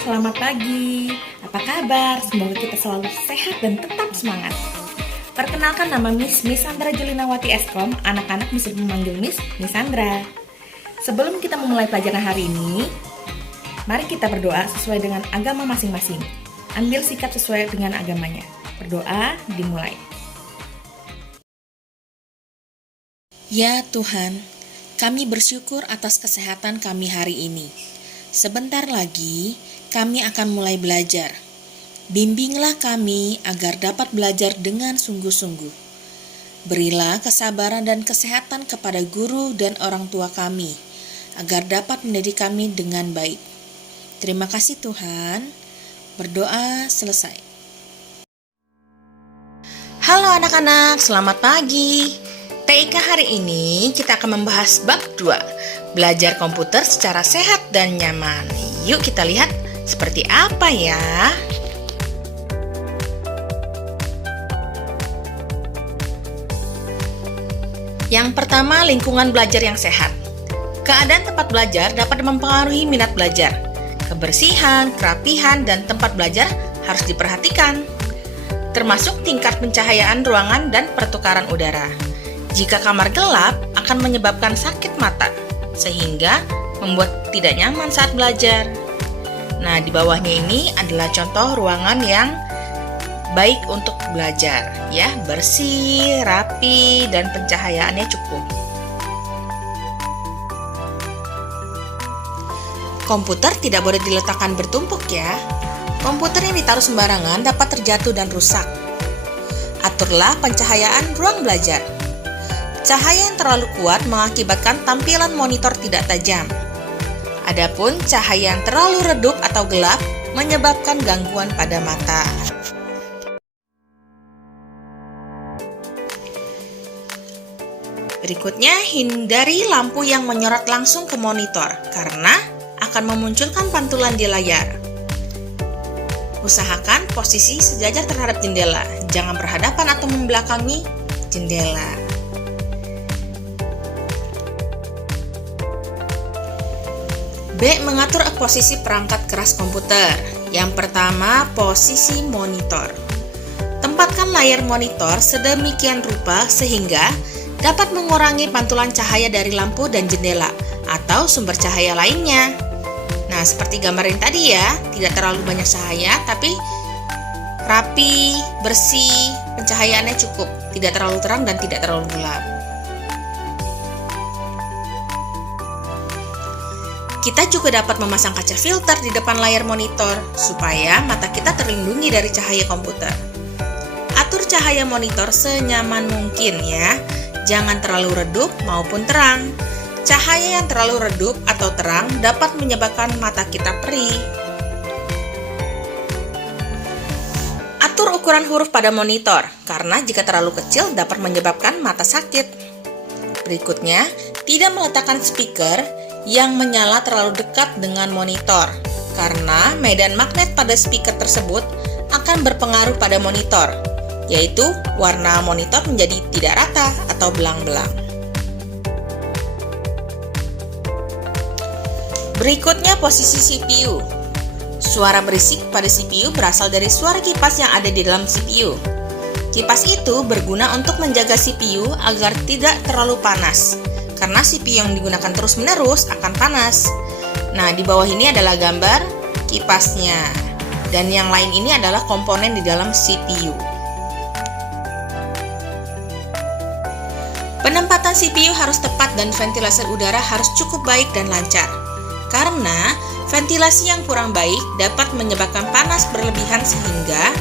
selamat pagi. Apa kabar? Semoga kita selalu sehat dan tetap semangat. Perkenalkan, nama Miss Sandra Julinawati Eskom. Anak-anak bisa memanggil Miss Sandra. Sebelum kita memulai pelajaran hari ini, mari kita berdoa sesuai dengan agama masing-masing. Ambil sikap sesuai dengan agamanya. Berdoa dimulai. Ya Tuhan, kami bersyukur atas kesehatan kami hari ini. Sebentar lagi, kami akan mulai belajar. Bimbinglah kami agar dapat belajar dengan sungguh-sungguh. Berilah kesabaran dan kesehatan kepada guru dan orang tua kami, agar dapat mendidik kami dengan baik. Terima kasih Tuhan. Berdoa selesai. Halo anak-anak, selamat pagi. TIK hari ini kita akan membahas bab 2, belajar komputer secara sehat dan nyaman. Yuk kita lihat seperti apa ya. Yang pertama, lingkungan belajar yang sehat. Keadaan tempat belajar dapat mempengaruhi minat belajar. Kebersihan, kerapihan, dan tempat belajar harus diperhatikan, termasuk tingkat pencahayaan ruangan dan pertukaran udara. Jika kamar gelap, akan menyebabkan sakit mata, sehingga membuat tidak nyaman saat belajar. Nah, di bawahnya ini adalah contoh ruangan yang baik untuk belajar, ya, bersih, rapi, dan pencahayaannya cukup. Komputer tidak boleh diletakkan bertumpuk ya. Komputer yang ditaruh sembarangan dapat terjatuh dan rusak. Aturlah pencahayaan ruang belajar. Cahaya yang terlalu kuat mengakibatkan tampilan monitor tidak tajam. Adapun cahaya yang terlalu redup atau gelap menyebabkan gangguan pada mata. Berikutnya, hindari lampu yang menyorot langsung ke monitor karena akan memunculkan pantulan di layar. Usahakan posisi sejajar terhadap jendela, jangan berhadapan atau membelakangi jendela. B. Mengatur posisi perangkat keras komputer. Yang pertama, posisi monitor. Tempatkan layar monitor sedemikian rupa sehingga dapat mengurangi pantulan cahaya dari lampu dan jendela atau sumber cahaya lainnya. Nah, seperti gambar yang tadi ya, tidak terlalu banyak cahaya tapi rapi, bersih, pencahayaannya cukup, tidak terlalu terang dan tidak terlalu gelap. Kita juga dapat memasang kaca filter di depan layar monitor supaya mata kita terlindungi dari cahaya komputer. Atur cahaya monitor senyaman mungkin ya, jangan terlalu redup maupun terang. Cahaya yang terlalu redup atau terang dapat menyebabkan mata kita perih. Atur ukuran huruf pada monitor, karena jika terlalu kecil dapat menyebabkan mata sakit. Berikutnya, tidak meletakkan speaker yang menyala terlalu dekat dengan monitor, karena medan magnet pada speaker tersebut akan berpengaruh pada monitor, yaitu warna monitor menjadi tidak rata atau belang-belang. Berikutnya, posisi CPU. Suara berisik pada CPU berasal dari suara kipas yang ada di dalam CPU. Kipas itu berguna untuk menjaga CPU agar tidak terlalu panas, karena CPU yang digunakan terus-menerus akan panas. Nah, di bawah ini adalah gambar kipasnya, dan yang lain ini adalah komponen di dalam CPU. Penempatan CPU harus tepat dan ventilasi udara harus cukup baik dan lancar, karena ventilasi yang kurang baik dapat menyebabkan panas berlebihan sehingga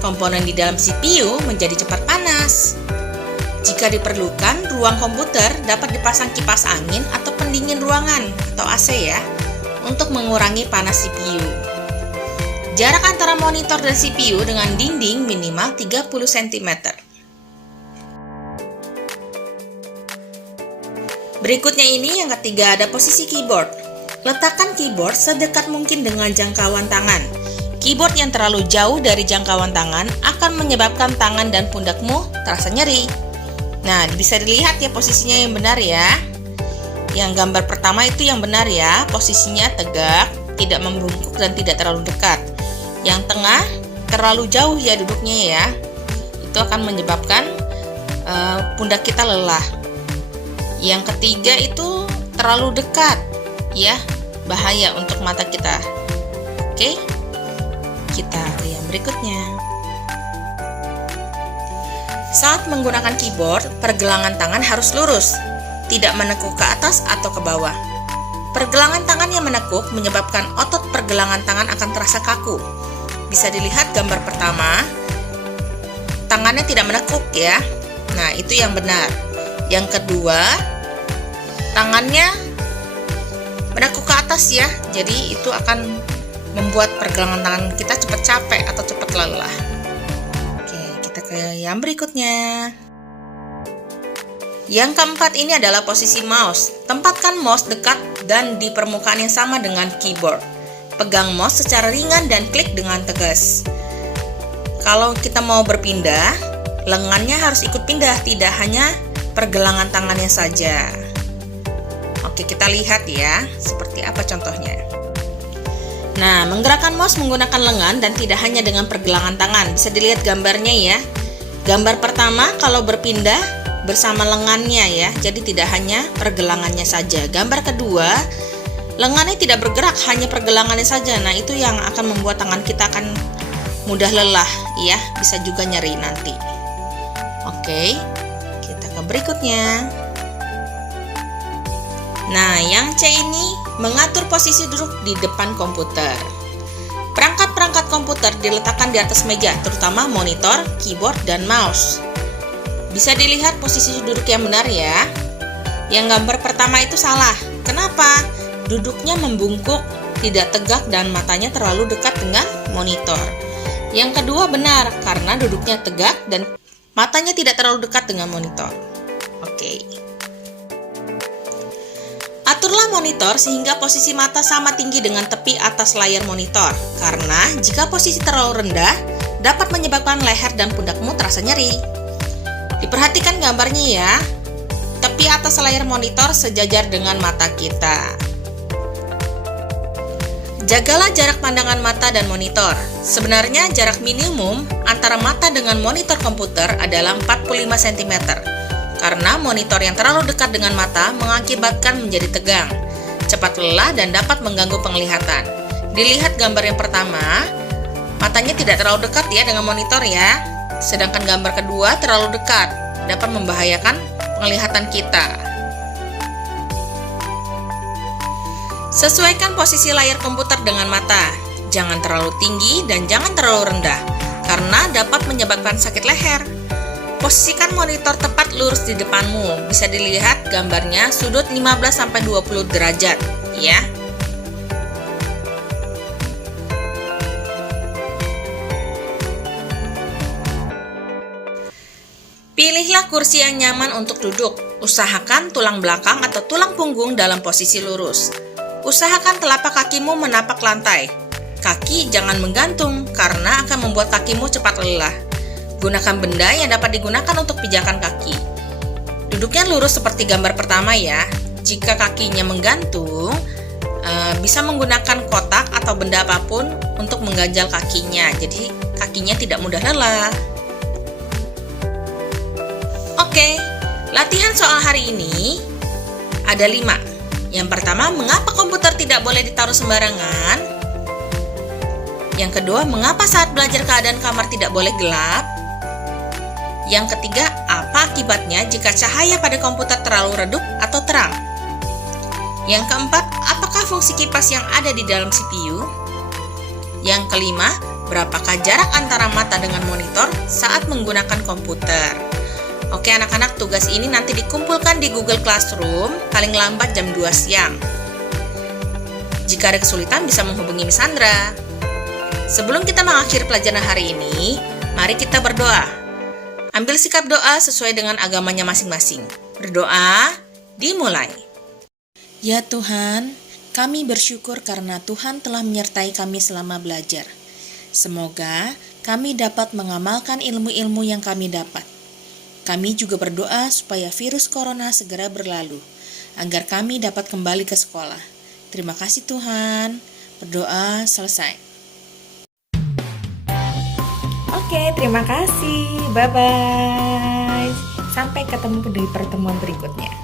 komponen di dalam CPU menjadi cepat panas. Jika diperlukan, ruang komputer dapat dipasang kipas angin atau pendingin ruangan atau AC ya, untuk mengurangi panas CPU. Jarak antara monitor dan CPU dengan dinding minimal 30 cm. Berikutnya ini yang ketiga, ada posisi keyboard. Letakkan keyboard sedekat mungkin dengan jangkauan tangan. Keyboard yang terlalu jauh dari jangkauan tangan akan menyebabkan tangan dan pundakmu terasa nyeri. Nah, bisa dilihat ya posisinya yang benar ya. Yang gambar pertama itu yang benar ya, posisinya tegak, tidak membungkuk dan tidak terlalu dekat. Yang tengah terlalu jauh ya duduknya ya. Itu akan menyebabkan pundak kita lelah. Yang ketiga itu terlalu dekat ya, bahaya untuk mata kita. Oke, kita ke yang berikutnya. Saat menggunakan keyboard, pergelangan tangan harus lurus, tidak menekuk ke atas atau ke bawah. Pergelangan tangan yang menekuk menyebabkan otot pergelangan tangan akan terasa kaku. Bisa dilihat gambar pertama, tangannya tidak menekuk ya. Nah, itu yang benar. Yang kedua, tangannya menekuk ke atas ya. Jadi itu akan membuat pergelangan tangan kita cepat capek atau cepat lelah. Yang berikutnya. Yang keempat ini adalah posisi mouse. Tempatkan mouse dekat dan di permukaan yang sama dengan keyboard. Pegang mouse secara ringan dan klik dengan tegas. Kalau kita mau berpindah, lengannya harus ikut pindah, tidak hanya pergelangan tangannya saja. Oke, kita lihat ya, seperti apa contohnya. Nah, menggerakkan mouse menggunakan lengan dan tidak hanya dengan pergelangan tangan. Bisa dilihat gambarnya ya. Gambar pertama kalau berpindah bersama lengannya ya. Jadi tidak hanya pergelangannya saja. Gambar kedua, lengannya tidak bergerak, hanya pergelangannya saja. Nah, itu yang akan membuat tangan kita akan mudah lelah ya. Bisa juga nyeri nanti. Oke, kita ke berikutnya. Nah, yang C ini mengatur posisi duduk di depan komputer. Perangkat-perangkat komputer diletakkan di atas meja, terutama monitor, keyboard, dan mouse. Bisa dilihat posisi duduk yang benar ya. Yang gambar pertama itu salah. Kenapa? Duduknya membungkuk, tidak tegak, dan matanya terlalu dekat dengan monitor. Yang kedua benar, karena duduknya tegak dan matanya tidak terlalu dekat dengan monitor. Oke. Aturlah monitor sehingga posisi mata sama tinggi dengan tepi atas layar monitor. Karena jika posisi terlalu rendah, dapat menyebabkan leher dan pundakmu terasa nyeri. Diperhatikan gambarnya ya. Tepi atas layar monitor sejajar dengan mata kita. Jagalah jarak pandangan mata dan monitor. Sebenarnya jarak minimum antara mata dengan monitor komputer adalah 45 cm. Karena monitor yang terlalu dekat dengan mata mengakibatkan menjadi tegang, cepat lelah, dan dapat mengganggu penglihatan. Dilihat gambar yang pertama, matanya tidak terlalu dekat ya dengan monitor ya. Sedangkan gambar kedua terlalu dekat, dapat membahayakan penglihatan kita. Sesuaikan posisi layar komputer dengan mata. Jangan terlalu tinggi dan jangan terlalu rendah, karena dapat menyebabkan sakit leher. Posisikan monitor tepat lurus di depanmu. Bisa dilihat gambarnya sudut 15-20 derajat ya. Pilihlah kursi yang nyaman untuk duduk. Usahakan tulang belakang atau tulang punggung dalam posisi lurus. Usahakan telapak kakimu menapak lantai. Kaki jangan menggantung karena akan membuat kakimu cepat lelah. Gunakan benda yang dapat digunakan untuk pijakan kaki. Duduknya lurus seperti gambar pertama ya. Jika kakinya menggantung, bisa menggunakan kotak atau benda apapun untuk mengganjal kakinya. Jadi kakinya tidak mudah lelah. Oke, latihan soal hari ini ada 5. Yang pertama, mengapa komputer tidak boleh ditaruh sembarangan? Yang kedua, mengapa saat belajar keadaan kamar tidak boleh gelap? Yang ketiga, apa akibatnya jika cahaya pada komputer terlalu redup atau terang? Yang keempat, apakah fungsi kipas yang ada di dalam CPU? Yang kelima, berapakah jarak antara mata dengan monitor saat menggunakan komputer? Oke anak-anak, tugas ini nanti dikumpulkan di Google Classroom paling lambat jam 2 siang. Jika ada kesulitan bisa menghubungi Miss Sandra. Sebelum kita mengakhiri pelajaran hari ini, mari kita berdoa. Ambil sikap doa sesuai dengan agamanya masing-masing. Berdoa, dimulai. Ya Tuhan, kami bersyukur karena Tuhan telah menyertai kami selama belajar. Semoga kami dapat mengamalkan ilmu-ilmu yang kami dapat. Kami juga berdoa supaya virus corona segera berlalu, agar kami dapat kembali ke sekolah. Terima kasih Tuhan. Berdoa selesai. Oke, terima kasih. Bye-bye. Sampai ketemu di pertemuan berikutnya.